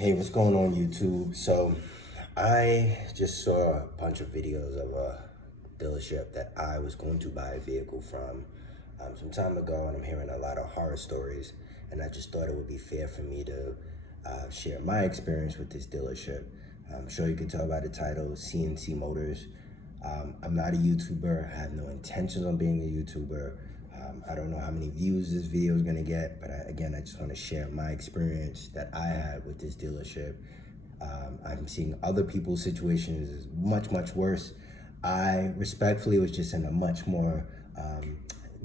Hey, what's going on YouTube? So I just saw a bunch of videos of a dealership that I was going to buy a vehicle from some time ago, and I'm hearing a lot of horror stories, and I just thought it would be fair for me to share my experience with this dealership. I'm sure you can tell by the title, CNC Motors. I'm not a YouTuber. I have no intentions on being a YouTuber. I don't know how many views this video is gonna get, but again, I just wanna share my experience that I had with this dealership. I'm seeing other people's situations is much, much worse. I respectfully was just in a much more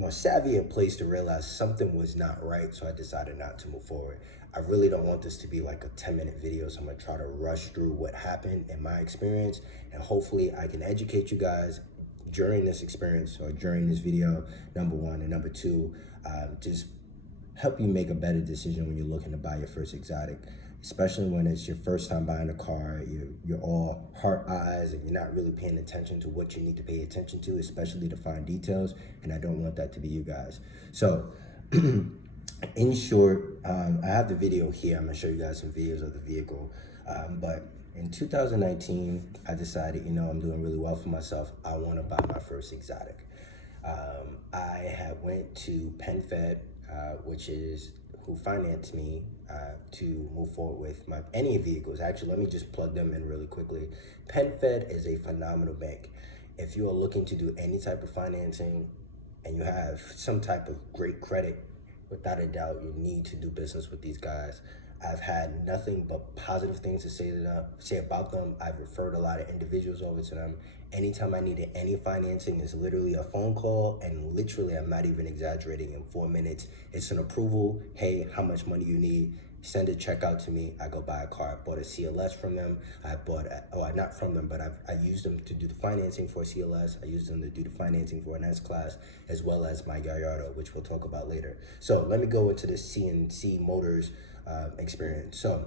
savvy place to realize something was not right, so I decided not to move forward. I really don't want this to be like a 10-minute video, so I'm gonna try to rush through what happened in my experience, and hopefully I can educate you guys during this experience or during this video, number one, and number two, just help you make a better decision when you're looking to buy your first exotic, especially when it's your first time buying a car. You're all heart eyes and you're not really paying attention to what you need to pay attention to, especially the fine details, and I don't want that to be you guys. So in short, I have the video here. I'm gonna show you guys some videos of the vehicle, but in 2019, I decided, I'm doing really well for myself. I want to buy my first exotic. I had went to PenFed, which is who financed me to move forward with any vehicles. Actually, let me just plug them in really quickly. PenFed is a phenomenal bank. If you are looking to do any type of financing and you have some type of great credit, without a doubt, you need to do business with these guys. I've had nothing but positive things to say about them. I've referred a lot of individuals over to them. Anytime I needed any financing, it's literally a phone call, and literally, I'm not even exaggerating, in 4 minutes, it's an approval. Hey, how much money you need? Send a check out to me. I go buy a car. I bought a CLS from them. Not from them, but I used them to do the financing for a CLS. I used them to do the financing for an S-Class, as well as my Gallardo, which we'll talk about later. So let me go into the CNC Motors experience. So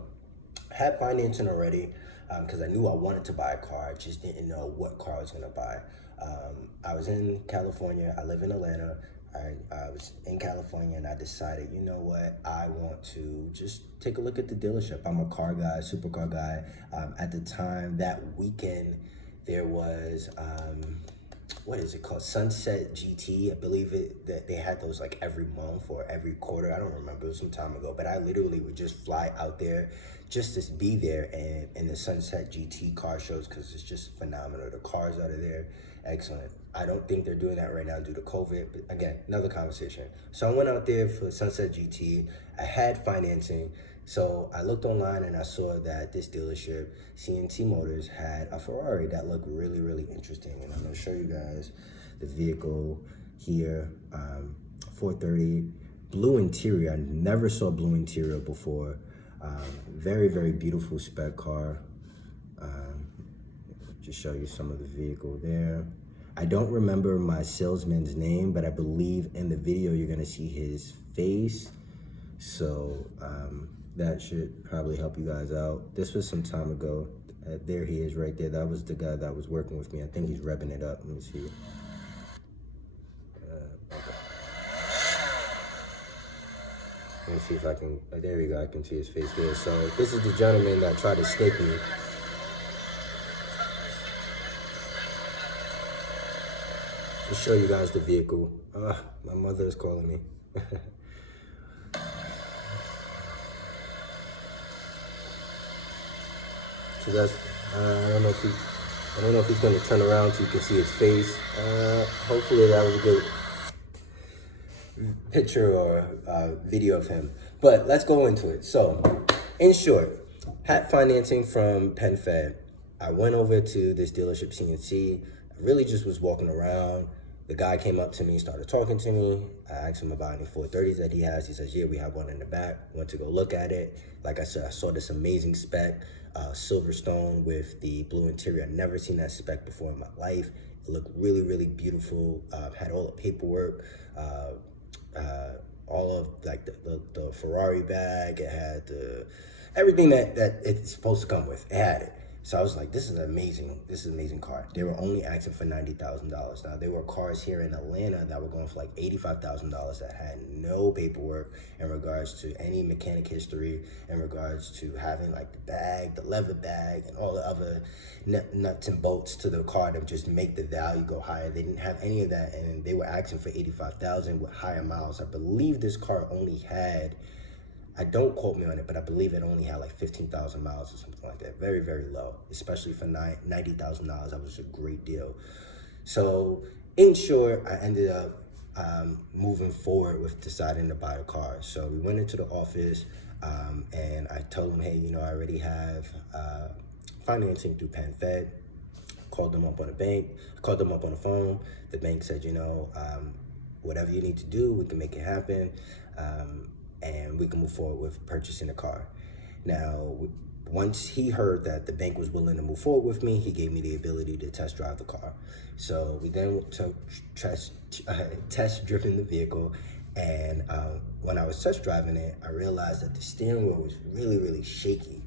I had financing already because I knew I wanted to buy a car. I just didn't know what car I was gonna buy. I was in California. I live in Atlanta. I was in California and I decided, you know what, I want to just take a look at the dealership. I'm a car guy, supercar guy. At the time, that weekend, there was, what is it called? Sunset GT. I believe that they had those like every month or every quarter. I don't remember, it was some time ago, but I literally would just fly out there just to be there and in the Sunset GT car shows, because it's just phenomenal. The cars out of there, excellent. I don't think they're doing that right now due to COVID, but again, another conversation. So I went out there for Sunset GT. I had financing. So I looked online and I saw that this dealership, CNC Motors, had a Ferrari that looked really, really interesting. And I'm gonna show you guys the vehicle here, 430, blue interior. I never saw blue interior before. Very, very beautiful spec car. Just show you some of the vehicle there. I don't remember my salesman's name, but I believe in the video you're gonna see his face. So that should probably help you guys out. This was some time ago. There he is right there. That was the guy that was working with me. I think he's revving it up. Let me see. Okay. Let me see if I can, there we go. I can see his face there. So this is the gentleman that tried to snake me. To show you guys the vehicle. My mother is calling me. So that's, I don't know if he's gonna turn around so you can see his face. Hopefully that was a good picture or video of him. But let's go into it. So, in short, had financing from PenFed. I went over to this dealership, CNC. I really just was walking around. The guy came up to me, started talking to me. I asked him about any 430s that he has. He says, yeah, we have one in the back. Went to go look at it. Like I said, I saw this amazing spec, Silverstone with the blue interior. I'd never seen that spec before in my life. It looked really, really beautiful. Had all the paperwork, all of like the Ferrari bag. It had everything that it's supposed to come with. It had it. So I was like, this is amazing. This is an amazing car. They were only asking for $90,000. Now, there were cars here in Atlanta that were going for like $85,000 that had no paperwork in regards to any mechanic history, in regards to having like the bag, the leather bag, and all the other nuts and bolts to the car to just make the value go higher. They didn't have any of that, and they were asking for $85,000 with higher miles. I believe this car only had, don't quote me on it, but I believe it only had like 15,000 miles or something like that. Very, very low, especially for $90,000. That was a great deal. So in short, I ended up moving forward with deciding to buy a car. So we went into the office and I told them, hey, you know, I already have financing through PenFed. Called them up on the bank, called them up on the phone. The bank said, you know, whatever you need to do, we can make it happen. And we can move forward with purchasing a car. Now, once he heard that the bank was willing to move forward with me, he gave me the ability to test drive the car. So we then test driven the vehicle, and when I was test driving it, I realized that the steering wheel was really, really shaky.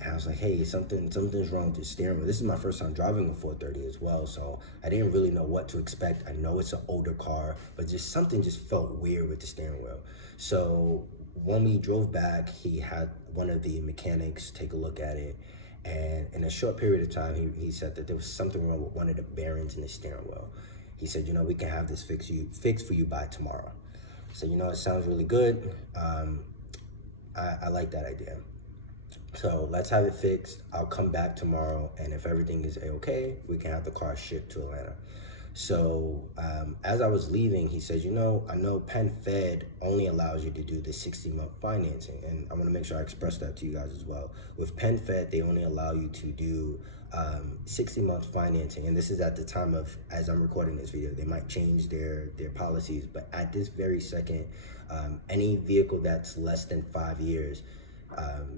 And I was like, hey, something's wrong with the steering wheel. This is my first time driving a 430 as well, so I didn't really know what to expect. I know it's an older car, but something just felt weird with the steering wheel. So when we drove back, he had one of the mechanics take a look at it, and in a short period of time, he said that there was something wrong with one of the bearings in the steering wheel. He said, you know, we can have this fixed for you by tomorrow. So, you know, it sounds really good. I like that idea. So let's have it fixed. I'll come back tomorrow, and if everything is okay, we can have the car shipped to Atlanta. So as I was leaving, he said, you know, I know PenFed only allows you to do the 60-month financing, and I want to make sure I express that to you guys as well. With PenFed, they only allow you to do 60-month financing, and this is at the time of, as I'm recording this video, they might change their policies, but at this very second, any vehicle that's less than 5 years,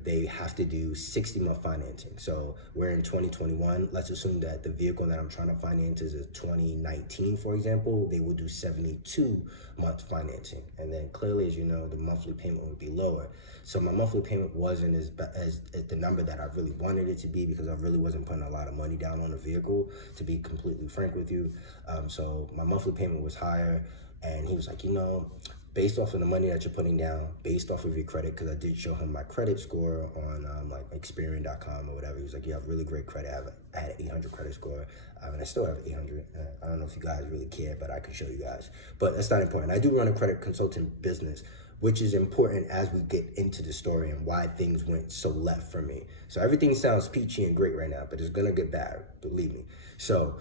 they have to do 60-month financing. So we're in 2021. Let's assume that the vehicle that I'm trying to finance is a 2019, for example. They will do 72-month financing. And then clearly, as you know, the monthly payment would be lower. So my monthly payment wasn't as the number that I really wanted it to be, because I really wasn't putting a lot of money down on the vehicle, to be completely frank with you. So my monthly payment was higher. And he was like, you know, based off of the money that you're putting down, based off of your credit, because I did show him my credit score on like Experian.com or whatever. He was like, you have really great credit. I had an 800 credit score, and I still have 800. I don't know if you guys really care, but I can show you guys. But that's not important. I do run a credit consulting business, which is important as we get into the story and why things went so left for me. So everything sounds peachy and great right now, but it's gonna get bad, believe me. So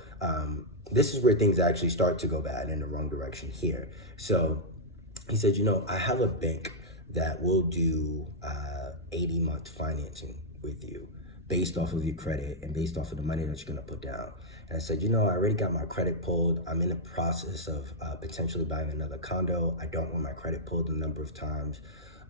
this is where things actually start to go bad in the wrong direction here. So he said, you know, I have a bank that will do 80-month financing with you based off of your credit and based off of the money that you're going to put down. And I said, you know, I already got my credit pulled. I'm in the process of potentially buying another condo. I don't want my credit pulled a number of times.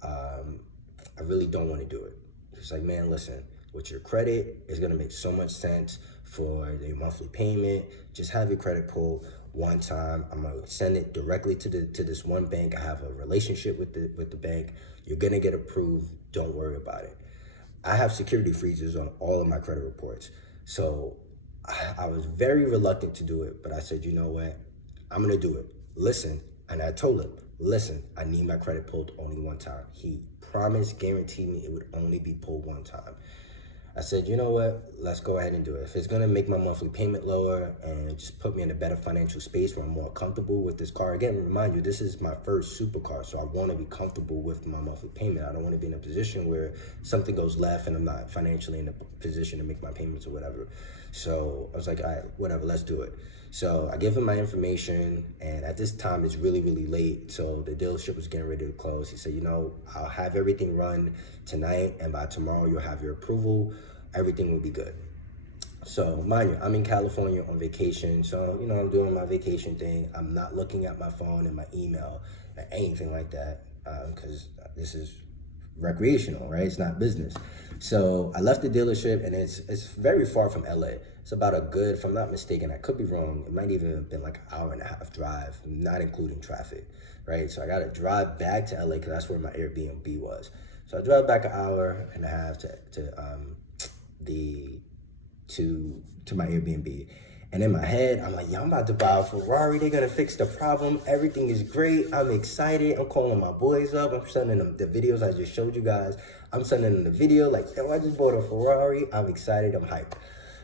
I really don't want to do it. He's like, man, listen, with your credit, it's going to make so much sense for the monthly payment. Just have your credit pulled one time. I'm gonna send it directly to this one bank. I have a relationship with the bank. You're gonna get approved. Don't worry about it. I have security freezes on all of my credit reports, so I was very reluctant to do it. But I said, you know what? I'm gonna do it. Listen, and I told him, listen, I need my credit pulled only one time. He promised, guaranteed me it would only be pulled one time. I said, you know what, let's go ahead and do it. If it's gonna make my monthly payment lower and just put me in a better financial space where I'm more comfortable with this car. Again, remind you, this is my first supercar, so I wanna be comfortable with my monthly payment. I don't wanna be in a position where something goes left and I'm not financially in a position to make my payments or whatever. So I was like, all right, whatever, let's do it. So I give him my information, and at this time it's really, really late, so the dealership was getting ready to close. He said, you know, I'll have everything run tonight, and by tomorrow you'll have your approval. Everything will be good. So mind you, I'm in California on vacation, so you know, I'm doing my vacation thing. I'm not looking at my phone and my email or anything like that, because this is recreational, right? It's not business. So I left the dealership, and it's very far from LA. It's about a good, if I'm not mistaken, I could be wrong, it might even have been like an hour and a half drive, not including traffic, right? So I got to drive back to LA because that's where my Airbnb was. So I drive back an hour and a half to the to my Airbnb. And in my head, I'm like, yo, I'm about to buy a Ferrari. They're gonna fix the problem. Everything is great. I'm excited. I'm calling my boys up. I'm sending them the videos I just showed you guys. I'm sending them the video like, yo, I just bought a Ferrari. I'm excited. I'm hyped,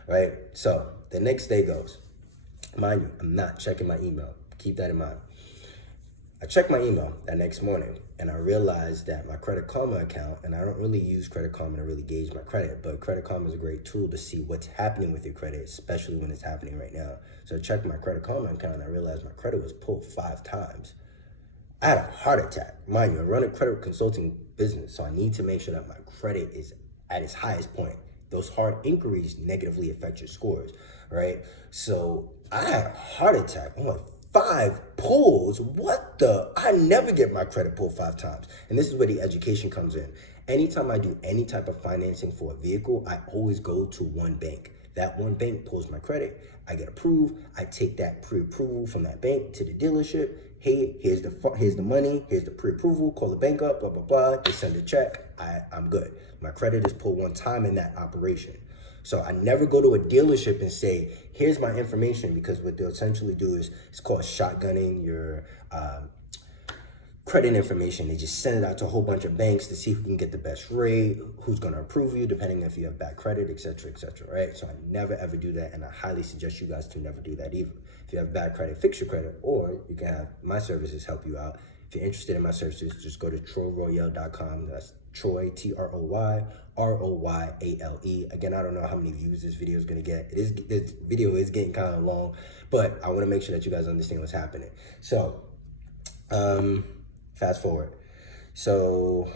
right? So the next day goes. Mind you, I'm not checking my email. Keep that in mind. I checked my email that next morning and I realized that my Credit Karma account, and I don't really use Credit Karma to really gauge my credit, but Credit Karma is a great tool to see what's happening with your credit, especially when it's happening right now. So I checked my Credit Karma account and I realized my credit was pulled 5 times. I had a heart attack. Mind you, I run a credit consulting business, so I need to make sure that my credit is at its highest point. Those hard inquiries negatively affect your scores, right? So I had a heart attack. I'm like, 5 pulls? What the? I never get my credit pulled 5 times. And this is where the education comes in. Anytime I do any type of financing for a vehicle, I always go to one bank. That one bank pulls my credit. I get approved. I take that pre-approval from that bank to the dealership. Hey, here's the money. Here's the pre-approval. Call the bank up, blah, blah, blah. They send a check. I'm good. My credit is pulled 1 time in that operation. So I never go to a dealership and say, here's my information, because what they'll essentially do is, it's called shotgunning your credit information. They just send it out to a whole bunch of banks to see who can get the best rate, who's gonna approve you, depending if you have bad credit, et cetera, right? So I never ever do that, and I highly suggest you guys to never do that either. If you have bad credit, fix your credit, or you can have my services help you out. If you're interested in my services, just go to TroyRoyale.com. That's Troy, TROYROYALE. Again, I don't know how many views this video is gonna get. This video is getting kind of long, but I wanna make sure that you guys understand what's happening. So, fast forward. So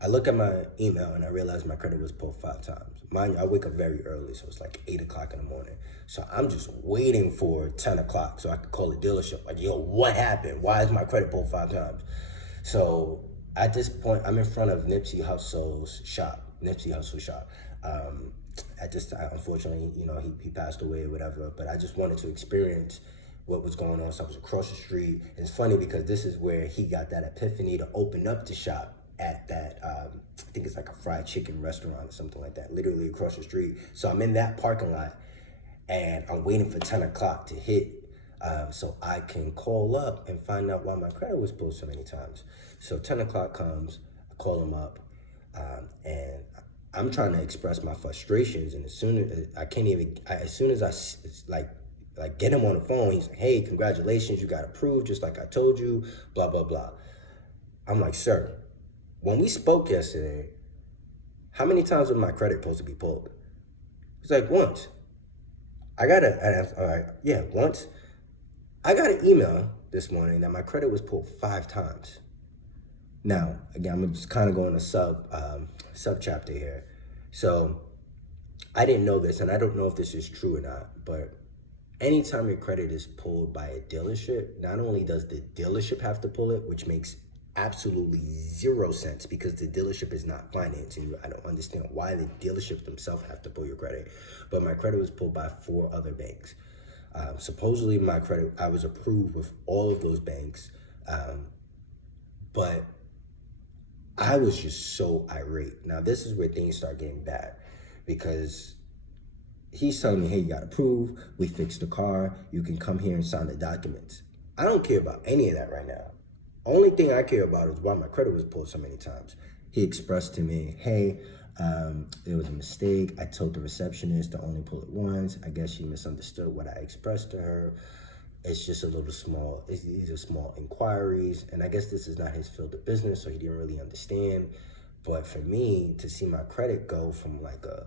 I look at my email and I realize my credit was pulled 5 times. Mind you, I wake up very early, so it's like 8 o'clock in the morning. So I'm just waiting for 10 o'clock so I can call the dealership. Like, yo, what happened? Why is my credit pulled 5 times? So at this point, I'm in front of Nipsey Hussle's shop. At this time, unfortunately, you know, he passed away or whatever, but I just wanted to experience what was going on. So I was across the street. And it's funny because this is where he got that epiphany to open up the shop at that, I think it's like a fried chicken restaurant or something like that, literally across the street. So I'm in that parking lot and I'm waiting for 10 o'clock to hit so I can call up and find out why my credit was pulled so many times. So 10 o'clock comes, I call him up, and I'm trying to express my frustrations. And as soon as I get him on the phone, he's like, hey, congratulations, you got approved, just like I told you, blah, blah, blah. I'm like, sir, when we spoke yesterday, how many times was my credit supposed to be pulled? He's like, once. Once. I got an email this morning that my credit was pulled 5 times. Now, again, I'm just kind of going a sub chapter here. So I didn't know this, and I don't know if this is true or not, but anytime your credit is pulled by a dealership, not only does the dealership have to pull it, which makes absolutely 0 sense because the dealership is not financing you. I don't understand why the dealership themselves have to pull your credit, but my credit was pulled by 4 other banks. Supposedly my credit, I was approved with all of those banks, but I was just so irate. Now this is where things start getting bad, because he's telling me, hey, you got approved, we fixed the car, you can come here and sign the documents. I don't care about any of that right now. Only thing I care about is why my credit was pulled so many times. He expressed to me, hey, there was a mistake. I told the receptionist to only pull it once. I guess she misunderstood what I expressed to her. It's just a little small, these are small inquiries. And I guess this is not his field of business, so he didn't really understand. But for me, to see my credit go from like a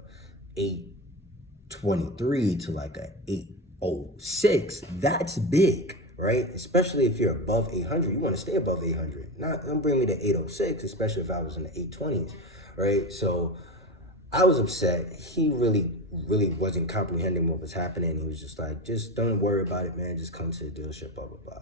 823 to like a 806, that's big, right? Especially if you're above 800, you want to stay above 800. Don't bring me to 806, especially if I was in the 820s, right? So I was upset. He really wasn't comprehending what was happening. He was just like, just don't worry about it, man. Just come to the dealership, blah, blah, blah.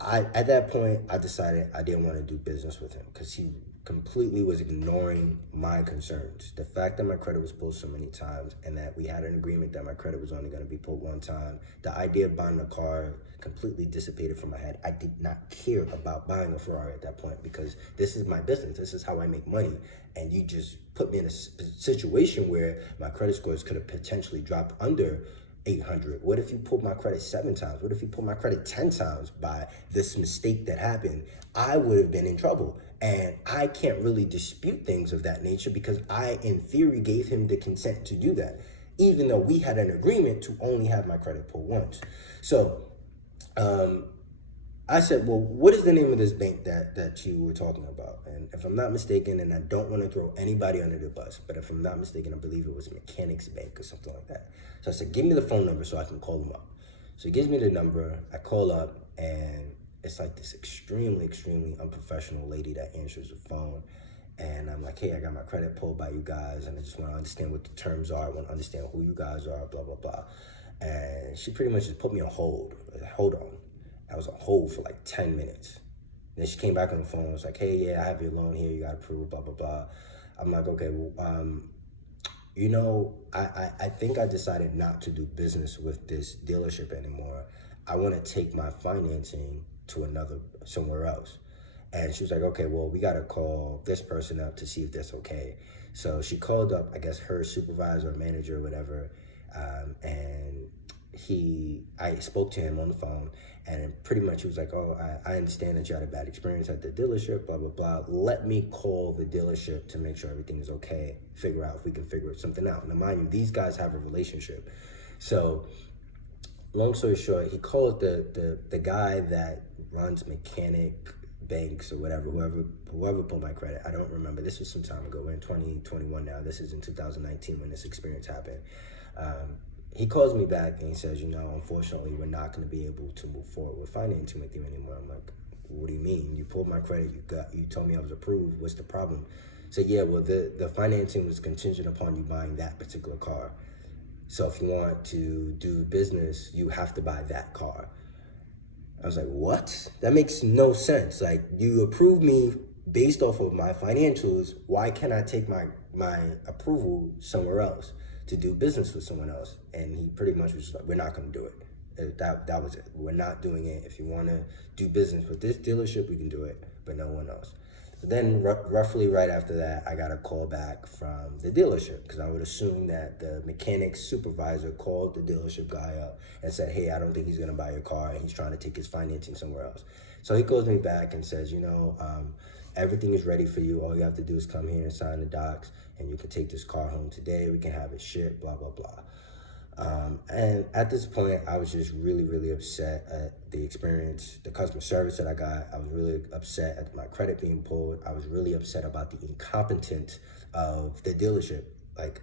At that point, I decided I didn't want to do business with him because he completely was ignoring my concerns. The fact that my credit was pulled so many times and that we had an agreement that my credit was only going to be pulled one time, the idea of buying a car completely dissipated from my head. I did not care about buying a Ferrari at that point because this is my business. This is how I make money. And you just put me in a situation where my credit scores could have potentially dropped under 800. What if you pulled my credit 7 times? What if you pulled my credit 10 times by this mistake that happened? I would have been in trouble. And I can't really dispute things of that nature because I, in theory, gave him the consent to do that, even though we had an agreement to only have my credit pulled once. So I said, well, what is the name of this bank that you were talking about? And if I'm not mistaken, and I don't want to throw anybody under the bus, but if I'm not mistaken, I believe it was Mechanics Bank or something like that. So I said, give me the phone number so I can call them up. So he gives me the number, I call up, and it's like this extremely, extremely unprofessional lady that answers the phone. And I'm like, hey, I got my credit pulled by you guys, and I just want to understand what the terms are. I want to understand who you guys are, blah, blah, blah. And she pretty much just put me on hold. Hold on. I was on hold for like 10 minutes. Then she came back on the phone and was like, hey, yeah, I have your loan here. You got approved, blah, blah, blah. I'm like, okay, well, you know, I think I decided not to do business with this dealership anymore. I want to take my financing to somewhere else. And she was like, okay, well, we got to call this person up to see if that's okay. So she called up, I guess, her supervisor or manager or whatever. And I spoke to him on the phone, and pretty much he was like, oh, I understand that you had a bad experience at the dealership, blah, blah, blah. Let me call the dealership to make sure everything is okay, figure out if we can figure something out. Now, mind you, these guys have a relationship. So long story short, he called the guy that runs Mechanic Banks or whatever, whoever pulled my credit. I don't remember. This was some time ago. We're in 2021 now. This is in 2019 when this experience happened. He calls me back and he says, you know, unfortunately, we're not going to be able to move forward with financing with you anymore. I'm like, what do you mean? You pulled my credit. You told me I was approved. What's the problem? So yeah, well, the financing was contingent upon you buying that particular car. So if you want to do business, you have to buy that car. I was like, what? That makes no sense. Like, you approved me based off of my financials. Why can't I take my approval somewhere else to do business with someone else? And he pretty much was just like, we're not going to do it. That was it. We're not doing it. If you want to do business with this dealership, we can do it, but no one else. So then roughly right after that, I got a call back from the dealership because I would assume that the mechanic supervisor called the dealership guy up and said, hey, I don't think he's going to buy your car and he's trying to take his financing somewhere else. So he calls me back and says, you know, everything is ready for you. All you have to do is come here and sign the docs and you can take this car home today. We can have it shipped, blah, blah, blah. And at this point, I was just really, really upset at the experience, the customer service that I got. I was really upset at my credit being pulled. I was really upset about the incompetence of the dealership. Like,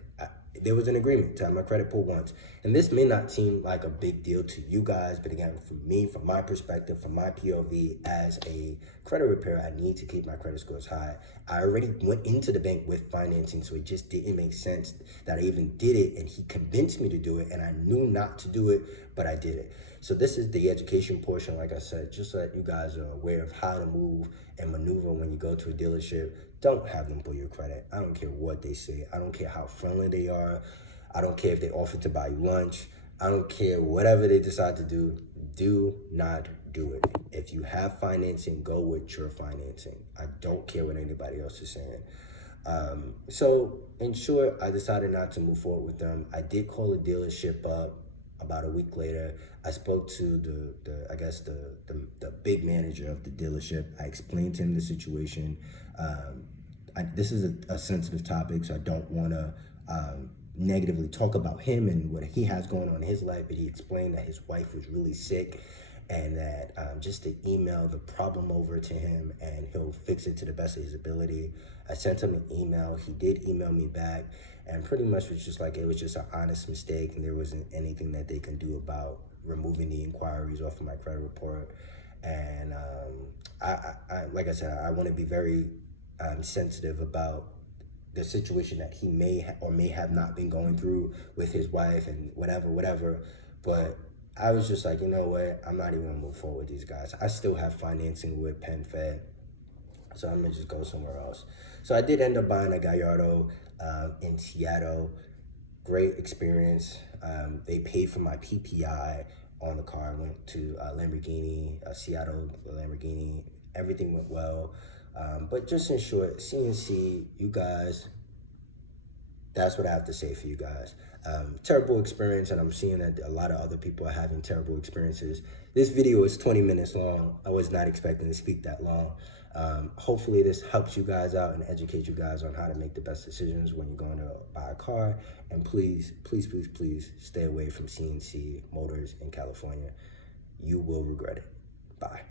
there was an agreement to have my credit pulled once. And this may not seem like a big deal to you guys, but again, for me, from my perspective, from my POV as a credit repairer, I need to keep my credit scores high. I already went into the bank with financing, so it just didn't make sense that I even did it, and he convinced me to do it, and I knew not to do it, but I did it. So this is the education portion, like I said, just so that you guys are aware of how to move and maneuver when you go to a dealership. Don't have them pull your credit. I don't care what they say. I don't care how friendly they are. I don't care if they offer to buy you lunch. I don't care whatever they decide to do. Do not do it. If you have financing, go with your financing. I don't care what anybody else is saying. So in short, I decided not to move forward with them. I did call the dealership up about a week later. I spoke to the big manager of the dealership. I explained to him the situation. This is a sensitive topic, so I don't want to negatively talk about him and what he has going on in his life, but he explained that his wife was really sick and that just to email the problem over to him and he'll fix it to the best of his ability. I sent him an email. He did email me back and pretty much was just like, it was just an honest mistake and there wasn't anything that they can do about removing the inquiries off of my credit report. And I like I said, I want to be very sensitive about the situation that he may or may have not been going through with his wife and whatever, but I was just like, you know what? I'm not even gonna move forward with these guys. I still have financing with PenFed, so I'm gonna just go somewhere else. So I did end up buying a Gallardo in Seattle. Great experience. They paid for my PPI on the car. I went to Lamborghini, Seattle, Lamborghini. Everything went well. But just in short, CNC, you guys, that's what I have to say for you guys. Terrible experience, and I'm seeing that a lot of other people are having terrible experiences. This video is 20 minutes long. I was not expecting to speak that long. Hopefully this helps you guys out and educate you guys on how to make the best decisions when you're going to buy a car. And please, please, please, please stay away from CNC Motors in California. You will regret it. Bye.